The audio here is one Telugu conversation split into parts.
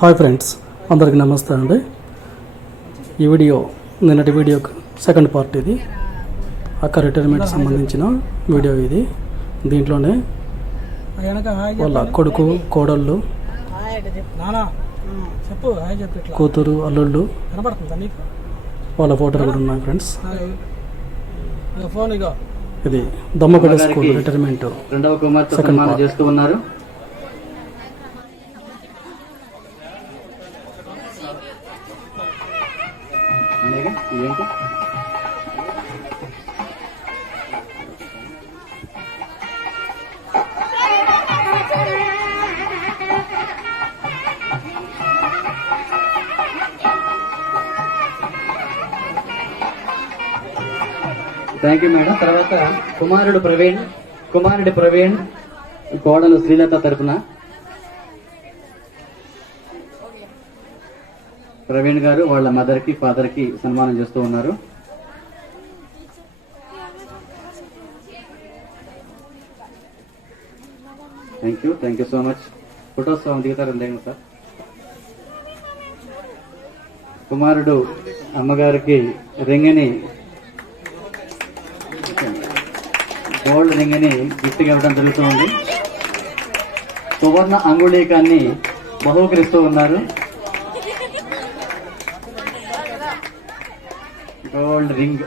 హాయ్ ఫ్రెండ్స్, అందరికీ నమస్తే అండి. ఈ వీడియో నిన్నటి వీడియోకి సెకండ్ పార్ట్. ఇది అక్క రిటైర్మెంట్కి సంబంధించిన వీడియో. ఇది దీంట్లోనే వాళ్ళ కొడుకు, కోడళ్ళు, కూతురు, అల్లుళ్ళు వాళ్ళ ఫోటోలు కూడా ఉన్నాయి ఫ్రెండ్స్. ఇది దమ్మపేట స్కూల్ రిటైర్మెంట్ రెండవ కుమార్తె సన్మానం చేస్తూ ఉన్నారు. ఏంటి థ్యాంక్ యూ మేడం. తర్వాత కుమారుడు ప్రవీణ్, కోడలు శ్రీలత తరఫున ప్రవీణ్ గారు వాళ్ళ మదర్ కి, ఫాదర్ కి సన్మానం చేస్తూ ఉన్నారు. Thank you so much. Photos దిగుతారు సార్. కుమారుడు అమ్మగారికి రింగిని, గోల్డ్ రింగిని గిఫ్ట్ ఇవ్వడం జరుగుతుంది. సువర్ణ అంగుళీకాన్ని బహూకరిస్తూ ఉన్నారు. Gold ring.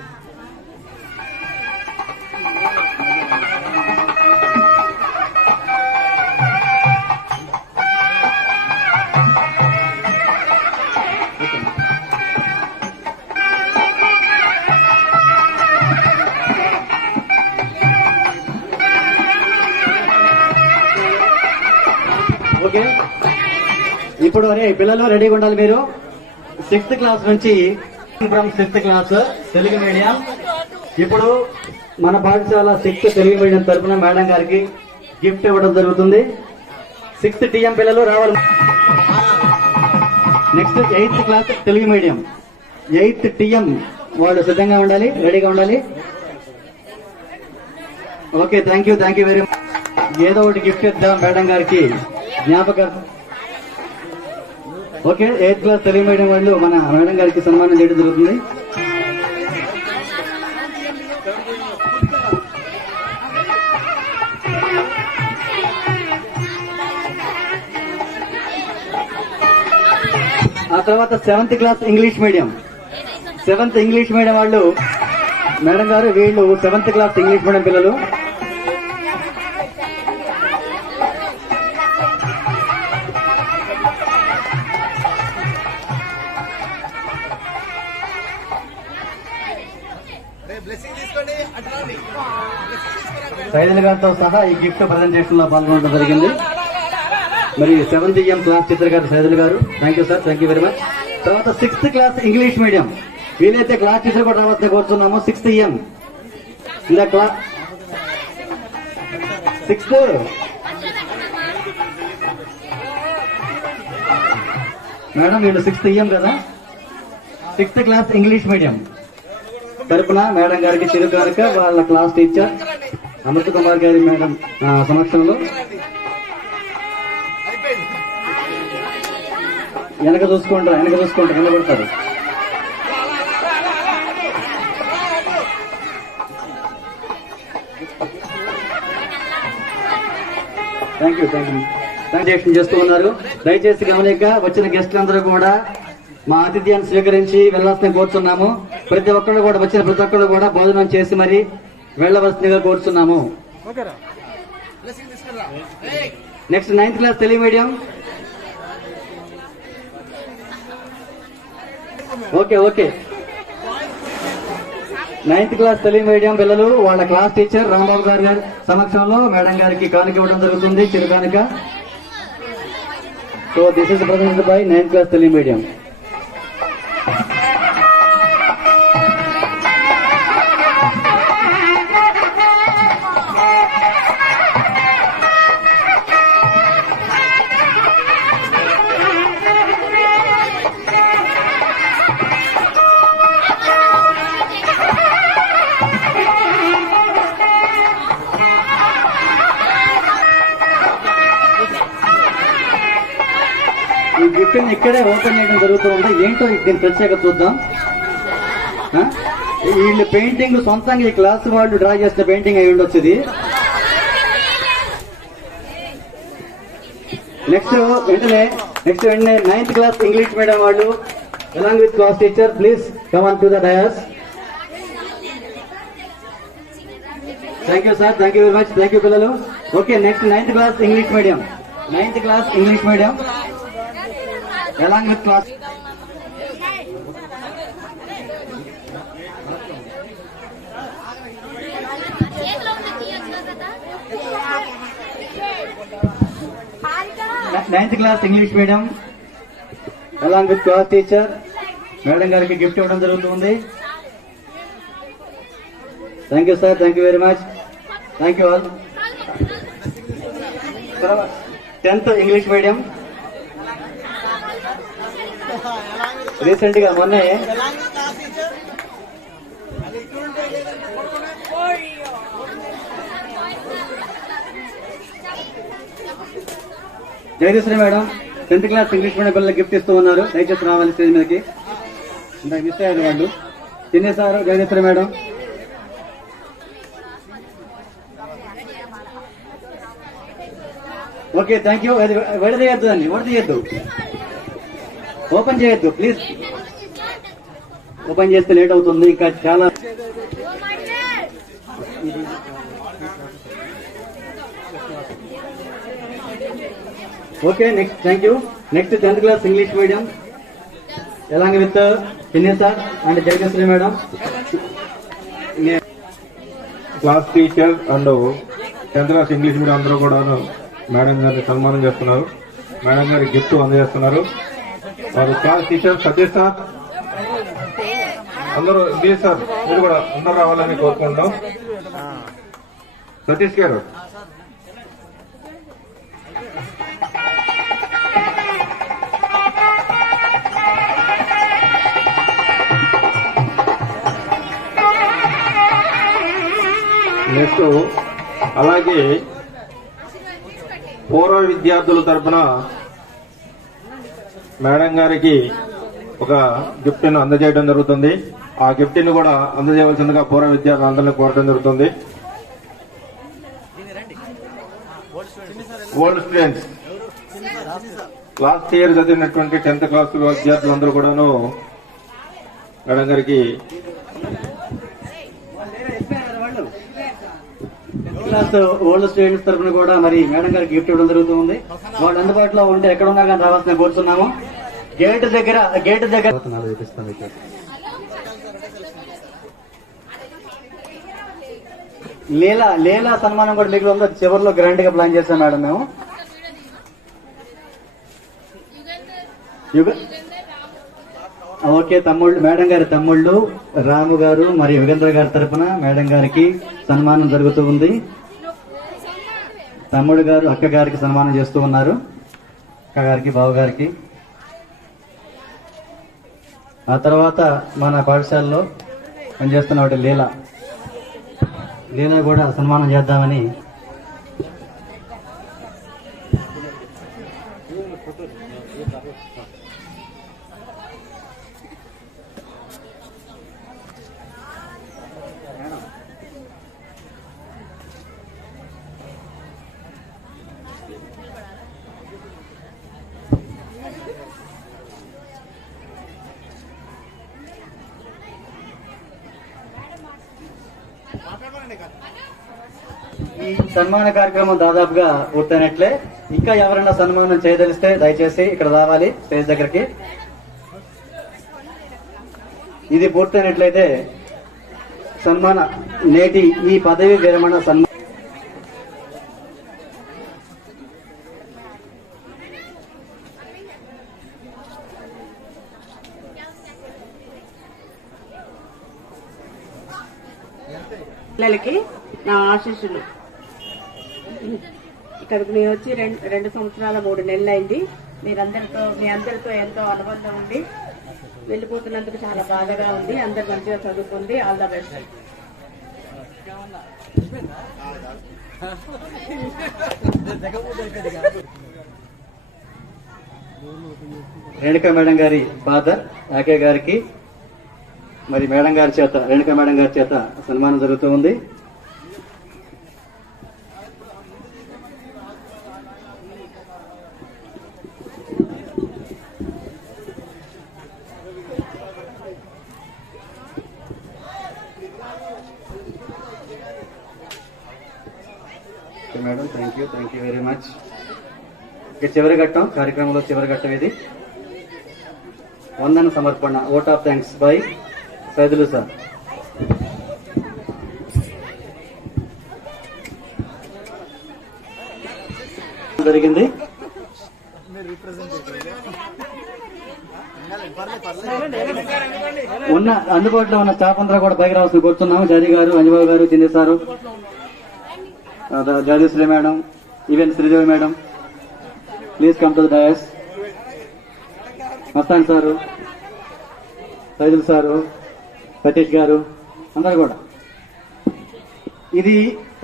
ఓకే, ఇప్పుడు పిల్లలు రెడీగా ఉండాలి. మీరు 6th క్లాస్ నుంచి, from 6th class Telugu medium. ఇప్పుడు మన పాఠశాల 6th తెలుగు మీడియం తరఫున మేడం గారికి గిఫ్ట్ ఇవ్వడం జరుగుతుంది. 6th టీఎం పిల్లలు రావాలి. Next 8th class Telugu medium, 8th TM వాళ్ళు సిద్ధంగా ఉండాలి, రెడీగా ఉండాలి. Okay, thank you very much. ఏదో ఒకటి గిఫ్ట్ ఇద్దాం మేడం గారికి, జ్ఞాపకం. Okay, 8th class Telugu medium వాళ్ళు మన మేడం గారికి సన్మానం చేయడం జరుగుతుంది. ఆ తర్వాత 7th class English medium, 7th English medium వాళ్ళు మేడం గారు, వీళ్ళు 7th క్లాస్ ఇంగ్లీష్ మీడియం పిల్లలు. సైదుల్ గారితో సహా ఈ గిఫ్ట్ ప్రజెంటేషన్ లో పాల్గొనడం జరిగింది. మరి 7th EM క్లాస్ టీచర్ గారు సైదుల్ గారు, thank you sir, thank you very much. తర్వాత 6th క్లాస్ ఇంగ్లీష్ మీడియం, వీలైతే క్లాస్ టీచర్ కూడా రావాలని కోరుతున్నాము. 6th EM ఇలా క్లాస్ 6th మేడం, వీళ్ళు 6th EM కదా. 6th క్లాస్ ఇంగ్లీష్ మీడియం తరపున మేడం గారికి చిరుకానుక వాళ్ళ క్లాస్ టీచర్ అమృత కుమార్ గారి మేడం సమక్షంలో. వెనక చూసుకుంటారు నిలబడతారు. థ్యాంక్ యూ చేస్తూ ఉన్నారు. దయచేసి గమనిక, వచ్చిన గెస్టులందరూ కూడా మా ఆతిథ్యాన్ని స్వీకరించి వెళ్లాల్సిందిగా కోరుతున్నాము. ప్రతి ఒక్కరు కూడా భోజనం చేసి మరి వెళ్లవలసిందిగా కోరుతున్నాము. Next 9th class Telugu medium. Okay 9th class Telugu medium పిల్లలు వాళ్ళ క్లాస్ టీచర్ రాంబాబు గారి సమక్షంలో మేడం గారికి కానుక ఇవ్వడం జరుగుతుంది, చిరు కానుక. So this is presented by 9th class Telugu medium. ఈ గిఫ్ట్ ఇక్కడే ఓపెన్ చేయడం జరుగుతుంది. ఏంటో దీని ప్రత్యేకత చూద్దాం. వీళ్ళు పెయింటింగ్ సొంతంగా ఈ క్లాస్ వాళ్ళు డ్రా చేసిన పెయింటింగ్ అయి ఉండొచ్చు ఇది. నెక్స్ట్ వెంటనే 9th క్లాస్ ఇంగ్లీష్ మీడియం వాళ్ళు along with class teacher please come on to the dais. Thank you sir, thank you very much, thank you పిల్లలు. Okay, next 9th class English medium along with class. Ninth class English medium along with class teacher madam గారికి గిఫ్ట్ ఇవ్వడం జరుగుతుంది. Thank you sir, thank you very much, thank you all. 10th English medium recent గా మొన్నే Jagadeeswari madam 10th class English medium పిల్లలకి గిఫ్ట్ ఇస్తూ ఉన్నారు. దయచేసి రావాలి స్టేజ్ మీదకి. ఇందాక మిస్ అయ్యారు వాళ్ళు. తినేసారు Jagadeeswari madam. Okay, thank you. విడదీయద్దు దాన్ని, విడదీయద్దు, ఓపెన్ చేయొద్దు ప్లీజ్. ఓపెన్ చేస్తే లేట్ అవుతుంది. ఇంకా చాలా okay. Next thank you. Next 10th class English medium along with Chinni sir and Jagadeeswari madam. Class teacher and 10th class English medium అందరూ కూడా మేడం గారిని సన్మానం చేస్తున్నారు. మేడం గారి గిఫ్ట్ అందజేస్తున్నారు. వారు క్లాస్ టీచర్ సతీష్ సార్ అందరూ ఇదే సార్ మీరు కూడా అందరూ రావాలని కోరుకుంటాం. సతీష్ గారు నెక్స్ట్ అలాగే పూర్వ విద్యార్థుల తరఫున మేడం గారికి ఒక గిఫ్ట్ ను అందజేయడం జరుగుతుంది. ఆ గిఫ్ట్ ని కూడా అందజేయవలసిందిగా పూర్వ విద్యార్థులందరినీ కోరడం జరుగుతుంది. ఓల్డ్ స్టూడెంట్స్ లాస్ట్ ఇయర్ చదివినటువంటి 10th క్లాస్ విద్యార్థులందరూ కూడాను మేడం గారికి క్లాస్ ఓల్డ్ స్టూడెంట్స్ తరఫున కూడా మరి మేడం గారికి గిఫ్ట్ ఇవ్వడం జరుగుతుంది. వాళ్ళు అందుబాటులో ఉంటే ఎక్కడ ఉన్నా కానీ రావాల్సిన కోరుతున్నాము. గేట్ దగ్గర లీలా సన్మానం కూడా మీకు ఉందో చివరిలో గ్రాండ్ గా ప్లాన్ చేశాం మేడం మేము. ఓకే, తమ్ముళ్ళు మేడం గారి తమ్ముళ్ళు రాము గారు మరియు యుగేంద్ర గారి తరఫున మేడం గారికి సన్మానం జరుగుతూ ఉంది. తమ్ముడు గారు అక్క గారికి సన్మానం చేస్తూ ఉన్నారు. అక్క గారికి, బావ గారికి. ఆ తర్వాత మన పాఠశాలలో పనిచేస్తున్న ఒకటి లీలా కూడా సన్మానం చేద్దామని ఈ సన్మాన కార్యక్రమం దాదాపుగా పూర్తయినట్లే. ఇంకా ఎవరైనా సన్మానం చేయదలిస్తే దయచేసి ఇక్కడ రావాలి స్టేజ్ దగ్గరికి. ఇది పూర్తయినట్లయితే నేటి ఈ పదవి విరమణ పిల్లలకి నా ఆశీస్సులు. ఇక్కడికి నేను వచ్చి 2 సంవత్సరాల 3 నెలలు అయింది. మీ అందరితో ఎంతో అనుబంధం ఉంది. వెళ్ళిపోతున్నందుకు చాలా బాధగా ఉంది. అందరు మంచిగా చదువుకుంది. All the best. Renuka madam గారి ఫాదర్ యాకే గారికి మరి మేడం గారి చేత రేణుకా మేడం గారి చేత సన్మానం జరుగుతూ ఉంది. Madam thank you very much. ఇక చివరి ఘట్టం కార్యక్రమంలో చివరి ఘట్టం ఇది వందన సమర్పణ vote of thanks bye Saidulu sir. జరిగింది. అందుబాటులో ఉన్న స్టాఫ్ అందరూ కూడా పైకి రావాల్సింది కోరుతున్నాము. జాజీ గారు, అంజబాబు గారు, Chinde sir, Jajasree madam, even Sridevi madam, please come to the dais. Mastan sir, Saidul sir, Satish గారు అందరు కూడా. ఇది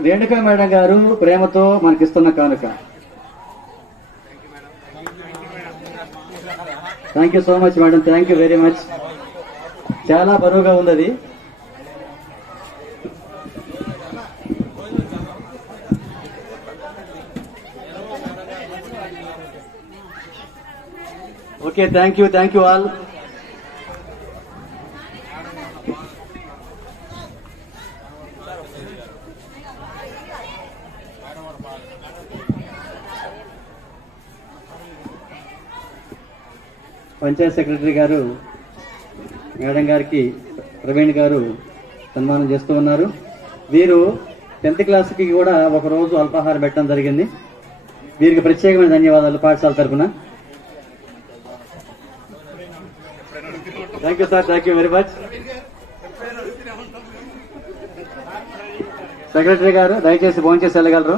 రేణుకా మేడం గారు ప్రేమతో మనకిస్తున్న కానుక. Thank you so much madam, thank you very much. చాలా బరువుగా ఉంది అది. Okay thank you all. Panchayat secretary గారు మేడం గారికి ప్రవీణ్ గారు సన్మానం చేస్తూ ఉన్నారు. వీరు 10th క్లాస్కి కూడా ఒక రోజు అల్పాహారం పెట్టడం జరిగింది. వీరికి ప్రత్యేకమైన ధన్యవాదాలు పాఠశాల తరఫున. Thank you sir, thank you very much. Secretary గారు దయచేసి భోంచేసి వెళ్ళగలరు.